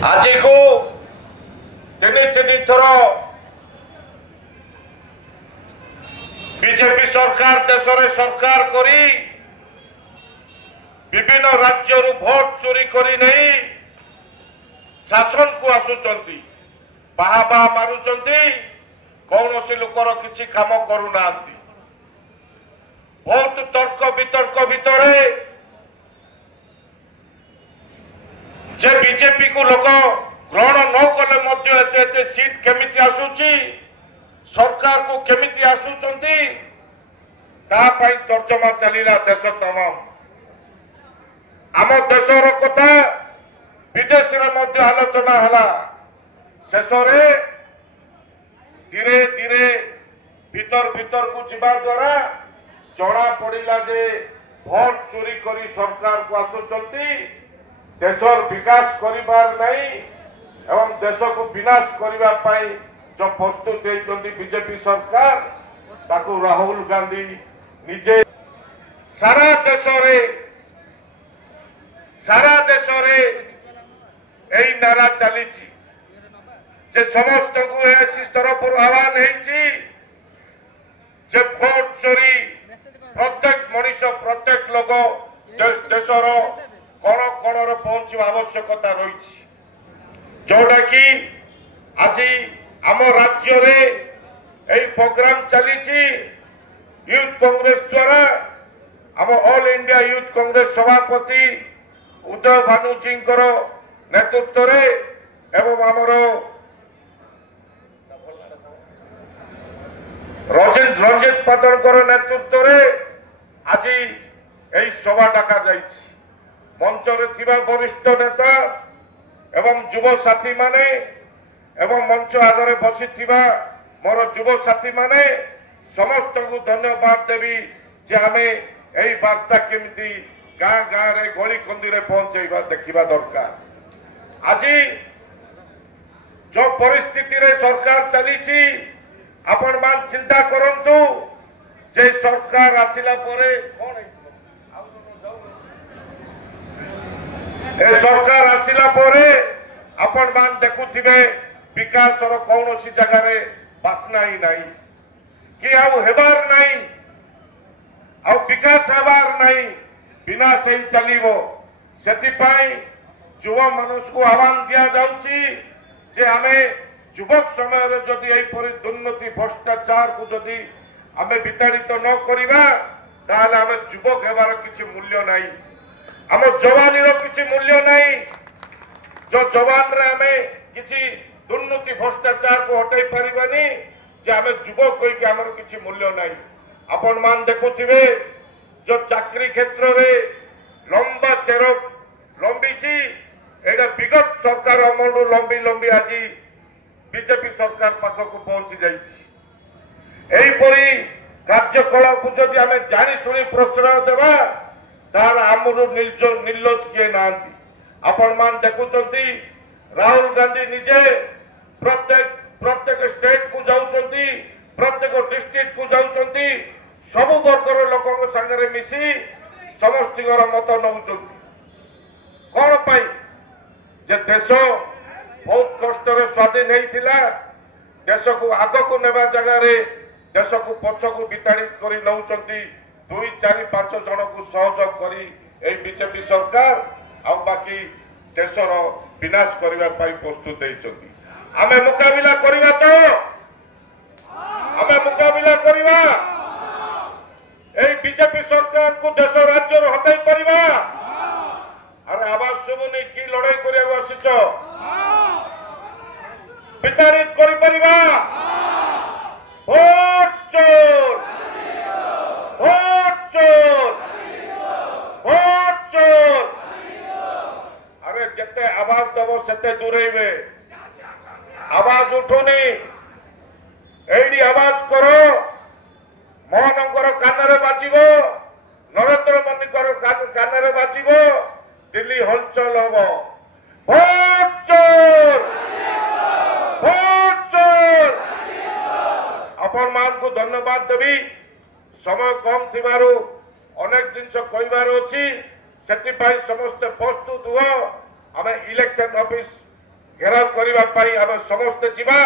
आज को तीन थर बीजेपी सरकार देश में सरकार करी विभिन्न राज्य भोट चोरी करी नहीं शासन को आसुचंती बाहा बाहा मारुचंती कौन सी लोकर किसी काम करूना बहुत तर्क वितर्क भितर जे बीजेपी को लोक ग्रहण न कले एते सीट केमिति आसुची सरकार को केमिति आसुचंती तापाई तर्जमा चलीला देश तमाम आम देशर कथा विदेश में आलोचना हला शेष धीरे धीरे भीतर भीतर को जीवा द्वारा जना पड़ा जे भोट चोरी करी सरकार को आसुचंती देशर विकास करिबार नहीं एवं देश को विनाश करिबा पाई जो प्रस्तुत होती बीजेपी सरकार ताकू राहुल गांधी निजे सारा देश रे यही नारा चली जे समस्त को ऐसी तरफ आह्वान जे भोट चोरी प्रत्येक मनीष प्रत्येक लोक देशर कण कण पहुंचवा आवश्यकता रही जोटा कि आज आम राज्य रे यही प्रोग्राम चली यूथ कांग्रेस द्वारा आम ऑल इंडिया यूथ कांग्रेस सभापति उदय भानुजी नेतृत्व रे एवं आमर रंजित पातर नेतृत्व रे आज यही सभा डाका जाइछि मंचरे थिबा वरिष्ठ नेता एवं युव साथी माने एवं मंच आगे बसी मोर युव साथी माने समस्त को धन्यवाद देवी जे आमे यही वार्ता केमिति गाँ गाँ रे गली कंदी रे पहुंचेबा देखिबा दरकार आज जो परिस्थिति रे सरकार चली आपण मान चिंता करंतु जे सरकार आसिला परे कोन ए सरकार आसिला परे आपण मान देखुथिबे विकास रो कौन सी जगह रे बासना ही नहीं कि आउ हेबार नहीं आउ विकास हेबार नहीं विनाश ही चलिबो सेति पाई युवा मानुष को आह्वान दिया जाउची जे हमें युवक समय रे जदि एई परि दुर्नीति भ्रष्टाचार को जदि हमें विताड़ित न करिबा ताले हमें युवक हेबार किछि मूल्य नहीं आम जवानी रो किछि मूल्य नहीं जो जवान रे हमें किछि दुर्नीति भ्रष्टाचार को हटाई पारिबानी जे हमें युवक कोई के हमर किछि मूल्य नहीं आपण मान देखुथिबे जो चाकरी क्षेत्र रे लंबा चेर लंबीची एडा विगत सरकार अमल लंबी लंबी आज बीजेपी सरकार पाखक पहुंची जाइछि एही परी कार्यकलाप को जदि हमें जानी सुनी प्रश्रय देबा तार आमरू निर्लज किए नांती आपण मान देखुचंती राहुल गांधी निजे प्रत्येक स्टेट को जाउचंती प्रत्येक डिस्ट्रिक्ट को जाउचंती सब वर्गर लोक संगे मिसी समस्त मत नौचंती कौन पाई जे देश बहुत कष्ट स्वाधीन होता देश को आग को नेबा जगह रे देश को पछ को विताड़ित कर नौचंती 2, 4, 5 जन को सहयोग करी ए बीजेपी सरकार आ बाकी देशर विनाश करने प्रस्तुत होती आमे मुकाबिला करिबा तो आमे मुकाबिला करिबा ए बीजेपी सरकार को देश राज्य हटाई परिबा अरे आवाज सुबुनी की लड़ाई करिया आसीच विताड़ित करि परिबा भोट चोर भोट चोर भोट चोर अरे जते आवाज दबो सेते दूरेबे आवाज उठुनी एडी आवाज करो मोहनकर कानरे बाजिबो नरेंद्र मोदीकर कानरे बाजिबो दिल्ली हलचल हबो भोट चोर भोट चोर आपण मान को धन्यवाद देवी समय कम थिबारु अनेक जिनस कहबार अछि सेति पाई समस्त प्रस्तुत हुआ आमे इलेक्शन ऑफिस घेराव करने आम समस्ते जीवा